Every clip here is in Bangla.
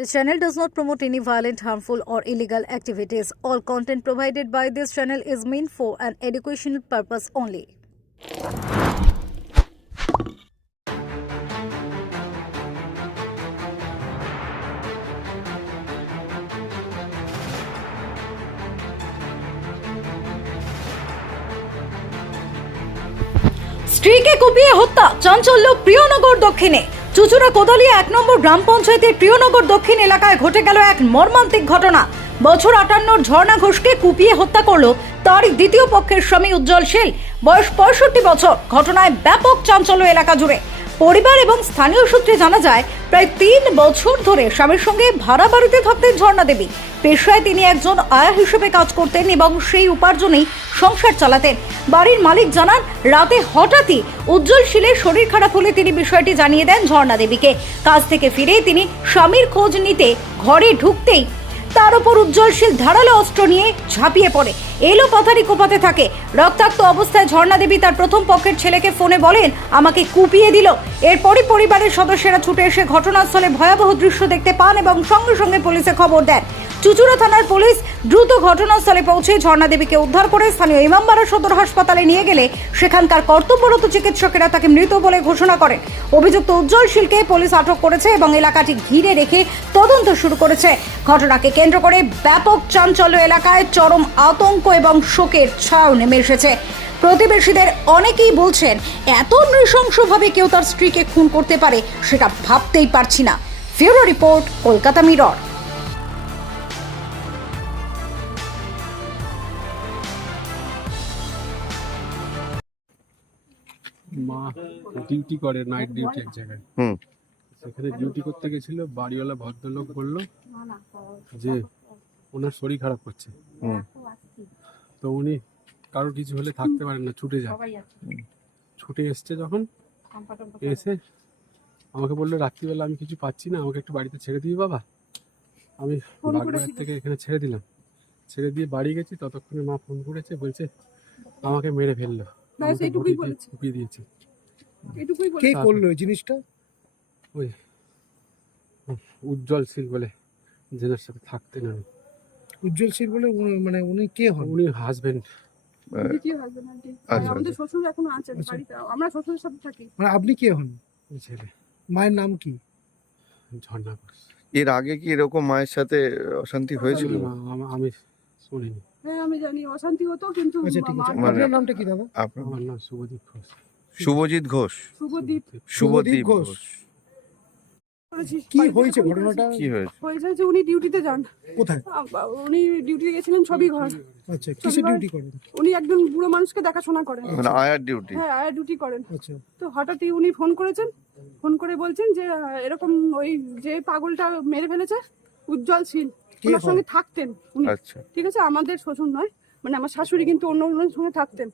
This channel does not promote any violent, harmful, or illegal activities. All content provided by this channel is meant for an educational purpose only. স্ত্রীকে কুপিয়ে হত্যা চাঞ্চল্য প্রিয়নগর দক্ষিণে চুচুড়া কোদালিয়া এক নম্বর গ্রাম পঞ্চায়েতের প্রিয়নগর দক্ষিণ এলাকায় ঘটে গেল এক মর্মান্তিক ঘটনা। বছর আটান্নর ঝর্ণা ঘোষকে কুপিয়ে হত্যা করল তারই দ্বিতীয় পক্ষের স্বামী উজ্জ্বল শীল বয়স পঁয়ষট্টি বছর। ঘটনায় ব্যাপক চাঞ্চল্য এলাকা জুড়ে। পরিবার এবং স্থানীয় সূত্রে জানা যায়, প্রায় তিন বছর ধরে স্বামীর সঙ্গে ভাড়া বাড়িতে থাকতেন ঝর্ণা দেবী। পেশায় তিনি একজন আয়া হিসেবে কাজ করতেন এবং সেই উপার্জনেই সংসার চালাতেন। বাড়ির মালিক জানান, রাতে হঠাৎই উজ্জ্বল শীলের শরীর খারাপ হলে তিনি বিষয়টি জানিয়ে দেন ঝর্ণা দেবীকে। কাজ থেকে ফিরে তিনি স্বামীর খোঁজ নিতে ঘরে ঢুকতেই তার উপর উজ্জ্বল উজ্জ্বলশীল ধারালো অস্ত্র নিয়ে ঝাঁপিয়ে পড়ে। এলো পাথারি কোপাতে থাকে। রক্তাক্ত অবস্থায় ঝর্ণা দেবী তার প্রথম পক্ষের ছেলেকে ফোনে বলেন, আমাকে কুপিয়ে দিল। এরপরই পরিবারের সদস্যরা ছুটে এসে ঘটনাস্থলে ভয়াবহ দৃশ্য দেখতে পান এবং সঙ্গে সঙ্গে পুলিশে খবর দেন। চুচুড়া থানার পুলিশ দ্রুত ঘটনাস্থলে পৌঁছে ঝর্ণা দেবীকে উদ্ধার করে স্থানীয় ইমামবাড়া সদর হাসপাতালে নিয়ে গেলে সেখানকার কর্তব্যরত চিকিৎসকেরা তাকে মৃত বলে ঘোষণা করেন। অভিযুক্ত উজ্জ্বল শীলকে পুলিশ আটক করেছে এবং এলাকাটি ঘিরে রেখে তদন্ত শুরু করেছে। ঘটনাকে কেন্দ্র করে ব্যাপক চাঞ্চল্য এলাকায় চরম আতঙ্ক এবং শোকের ছায়াও নেমে এসেছে। প্রতিবেশীদের অনেকেই বলছেন এত নৃশংসভাবে কেউ তার স্ত্রীকে খুন করতে পারে সেটা ভাবতেই পারছি না। Bureau report Kolkata Mirror. মা ডিউটি করে নাইট ডিউটি এক জায়গায়। হুম। সেখানে ডিউটি করতে গেছিল বাড়িওয়ালা ভদ্রলোক বলল যে ওনার শরীর খারাপ করছে। হুম। তো উনি কারোর কিছু হলে থাকতে পারেন না ছুটে যান। ছুটে এসছে যখন এসে আমাকে বলল রাত্রিবেলা আমি কিছু পাচ্ছি না আমাকে একটু বাড়িতে ছেড়ে দিবি বাবা? আমি বাগবাজার থেকে এখানে ছেড়ে দিলাম। ছেড়ে দিয়ে বাড়ি গেছি ততক্ষণে মা ফোন করেছে বলছে আমাকে মেরে ফেলল। কুপিয়ে দিয়েছে। কে করল জিনিসটা? ওই উজ্জ্বল শীল বলে জেনার সাথে থাকতেন আমি। উজ্জ্বল সিং বলে মানে উনি কে হন? উনি হাজবেন্ড আচ্ছা, আমাদের আচ্ছা। শ্বশুর এখনও আছেন আচ্ছা। বাড়িতে। আমরা শ্বশুরের সাথে থাকি। মানে আপনি কে হন? ছেলে। মায়ের নাম কি? ঝর্ণা ঘোষ। এর আগে কি এরকম মায়ের সাথে অশান্তি হয়েছিল? আমি শুনিনি। হ্যাঁ আমি জানি অশান্তি হতো কিন্তু আচ্ছা ঠিক আছে। মা- মানে- আপনার নামটা কি দাদা? আপনার নাম শুভদীপ ঘোষ। শুভজিৎ ঘোষ। শুভদীপ। শুভদীপ ঘোষ। কি হয়েছে ঘটনাটা? কি হয়েছে? হয়েছে যে উনি ডিউটিতে যান। কোথায়? উনি ডিউটিতে গেছিলেন ছবি ঘর। আচ্ছা কিসে ডিউটি করেন? উনি একজন বুড়ো মানুষকে দেখাশোনা করেন। মানে আয়ার ডিউটি হ্যাঁ আয়া ডিউটি করেন। আচ্ছা। তো হঠাৎই উনি ফোন করেছেন। ফোন করে বলছেন যে এরকম ওই যে পাগলটা মেরে ফেলেছে উজ্জ্বল শীল ওনার সঙ্গে থাকতেন উনি। আচ্ছা। ঠিক আছে? আমাদের শ্বশুর নয় মানে আমার শাশুড়ি কিন্তু অন্য অন্যের সঙ্গে থাকতেন।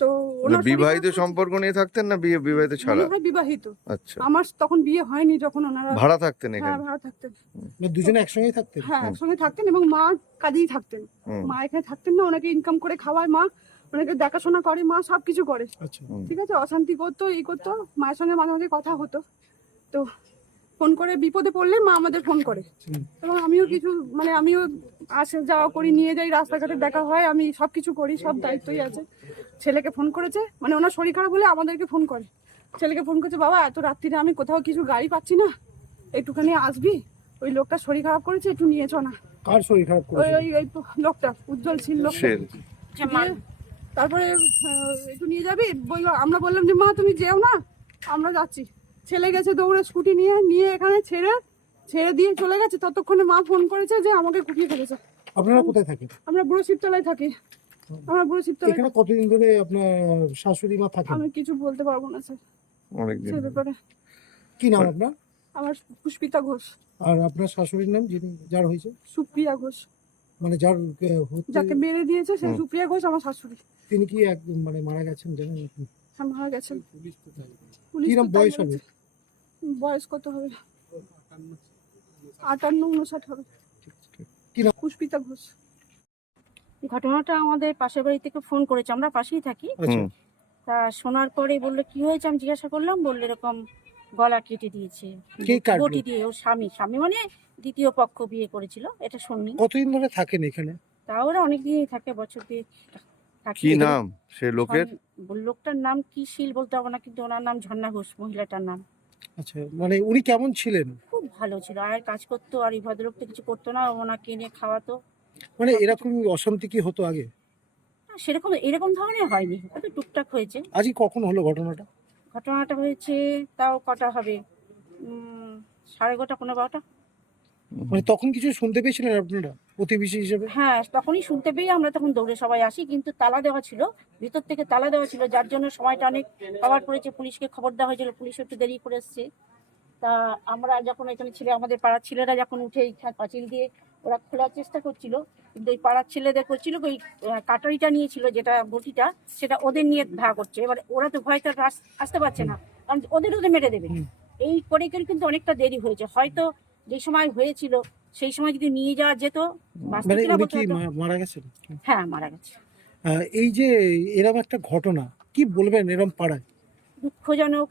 তো ওনার বিবাহিত সম্পর্ক নিয়ে থাকতেন না বিয়ে বিবাহিত ছাড়া? হয় বিবাহিত। আচ্ছা। আমার তখন বিয়ে হয়নি যখন ওনারা ভাড়া থাকতেন হ্যাঁ এখানে ভাড়া থাকতেন। মানে দুজনে একসঙ্গেই থাকতেন? হ্যাঁ একসঙ্গে থাকতেন এবং মা কাজেই থাকতেন। মা এখানে থাকতেন না ওনাকে ইনকাম করে খাওয়ায় মা ওনাকে দেখাশোনা করে মা সব কিছু করে। আচ্ছা। ঠিক আছে অশান্তি করতো ই করতো মায়ের সঙ্গে মাঝে মাঝে কথা হতো। তো ফোন করে বিপদে পড়লে মা আমাদের ফোন করে। এবং আমিও কিছু মানে আমিও আসে যাওয়া করি নিয়ে যাই রাস্তাঘাটে দেখা হয় আমি সব কিছু করি সব দায়িত্বই আছে। ছেলেকে ফোন করেছে মানে ওনার শরীর খারাপ হলে আমাদেরকে ফোন করে। ছেলেকে ফোন করেছে বাবা এত রাত্রিরে আমি কোথাও কিছু গাড়ি পাচ্ছি না। একটুখানি আসবি? ওই লোকটা শরীর খারাপ করেছে একটু নিয়ে চ না। কার শরীর খারাপ করেছে? ওই ওই লোকটা উজ্জ্বল লোকটা। তারপরে একটু নিয়ে যাবি? বলল আমরা বললাম যে মা তুমি যেও না আমরা যাচ্ছি। ছেলে গেছে দৌড়ে স্কুটি নিয়ে নিয়ে এখানে ছেড়ে ছেড়ে দিয়ে চলে গেছে। ততক্ষণে মা ফোন করেছে যে আমাকে কুপিয়ে ফেলেছে। আপনারা কোথায় থাকেন? আমরা বুড়ো শিবতলায় থাকি। আমরা বুড়ো শিবতলায় এখানে কতদিন ধরে আপনার শাশুড়ি মা থাকেন? আমি কিছু বলতে পারব না স্যার। সে ব্যাপারে। কি নাম আপনার? আমার পুষ্পিতা ঘোষ। আর আপনার শাশুড়ির নাম যিনি যার হয়েছে? সুপ্রিয়া ঘোষ। মানে যার যাকে মেরে দিয়েছে সেই সুপ্রিয়া ঘোষ আমার শাশুড়ি। তিনি কি এক মানে মারা গেছেন জানেন আপনি? হ্যাঁ মারা গেছেন। পুলিশ কি নাম বয়স হবে? বয়স কত হবে? আটান্ন উনষাট হবে। কি নাম? পুষ্পিতা ঘোষ। ঘটনাটা আমাদের পাশের বাড়ি থেকে ফোন করেছে আমরা পাশেই থাকি। আচ্ছা। তা শোনার পরে বলল কি হয়েছে? আমি জিজ্ঞাসা করলাম বলল এরকম গলা কেটে দিয়েছে। বটি দিয়ে ওর স্বামী। স্বামী মানে দ্বিতীয় পক্ষ বিয়ে করেছিল এটা শুনি কতদিন ধরে থাকেন এখানে? তাও ওরা অনেক দিনই থাকে বছর দিয়ে কি নাম? সে লোকের? লোকটার নাম কি শিল বলতে হবে না কিন্তু ওনার নাম ঝর্ণা ঘোষ মহিলাটার নাম। আচ্ছা মানে উনি কেমন ছিলেন? খুব ভালো ছিল আর কাজ করতো আর এই ভদ্রলোক তো কিছু করতো না ওনাকে এনে খাওয়াতো। মানে এরকম অশান্তি কি হতো আগে? না, সেরকম এরকম ধরনের হয়নি ওটা টুকটাক হয়েছে। আজই কখন হলো ঘটনাটা? ঘটনাটা হয়েছে তাও কটা হবে? উম, সাড়ে গোটা পনেরো বারোটা। মানে তখন কিছু শুনতে পেয়েছিলেন আপনারা প্রতিবেশী হিসেবে? হ্যাঁ তখনই শুনতে পেয়ে আমরা তখন দৌড়ে সবাই আসি কিন্তু তালা দেওয়া ছিল ভিতর থেকে তালা দেওয়া ছিল যার জন্য সময়টা অনেক কভার পড়েছে পুলিশকে খবর দেওয়া হয়েছিল পুলিশ একটু দেরি করে এসছে। তা আমরা যখন এখানে ছিল আমাদের পাড়ার ছেলেরা যখন উঠে এই খা- পাঁচিল দিয়ে ওরা খোলার চেষ্টা করছিল কিন্তু ওই পাড়ার ছেলেদের করছিল ওই কাটারিটা নিয়েছিল যেটা বটিটা সেটা ওদের নিয়ে ভা করছে। এবার ওরা তো ভয় আস- আসতে পারছে না কারণ ওদের ওদের মেরে দেবে। এই করে করে কিন্তু অনেকটা দেরি হয়েছে। হয়তো যে সময় হয়েছিল সেই সময় যদি নিয়ে যাওয়া যেত মানে মারা গেছেন? হ্যাঁ মারা গেছে। এই যে এরকম একটা ঘটনা কি বলবেন এরম পাড়ায়? দুঃখজনক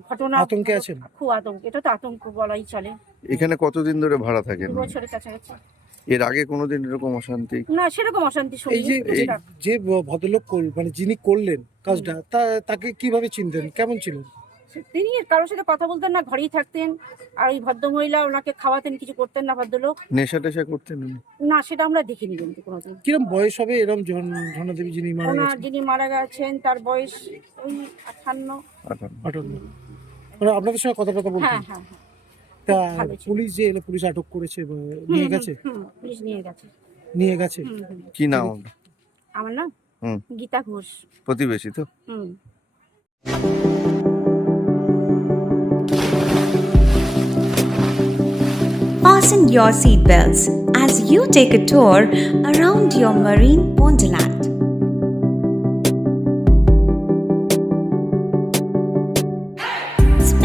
ঘটনা আতঙ্কে আছেন? খুব আতঙ্ক এটা তো আতঙ্ক বলাই চলে। এখানে কতদিন ধরে ভাড়া থাকেন দু বছরের কাছাকাছি। এর আগে কোনোদিন এরকম অশান্তি? না সেরকম অশান্তি এই যে এই যে ভদ্রলোক করল- মানে যিনি করলেন কাজটা তা তাকে কীভাবে চিনতেন? কেমন ছিলেন? তিনি কারোর সাথে কথা বলতেন না ঘরেই থাকতেন। আর ওই ভদ্রমহিলা ওনাকে খাওয়াতেন কিছু করতেন না ভদ্রলোক। নেশা টেশা করতেন উনি? না সেটা আমরা দেখিনি কিন্তু কোনোদিন। কিরম বয়স হবে এরম ঝর্ণা দেবী যিনি মারা ওনার গেছেন? যিনি মারা গেছেন তার বয়স ওই আঠান্ন। আঠান্ন। আটান্ন মানে আপনাদের সঙ্গে কথা কথা বলতেন হ্যাঁ হ্যাঁ তা ভালো ছিল। পুলিশ যে এলো পুলিশ আটক করেছে বা নিয়ে হুম, গেছে হুম, পুলিশ নিয়ে গেছে নিয়ে গেছে হুম, হুম। কি নাম আপনার? আমার নাম হুম। গীতা ঘোষ প্রতিবেশী তো হুম Fasten your seatbelts as you take a tour around your marine wonderland.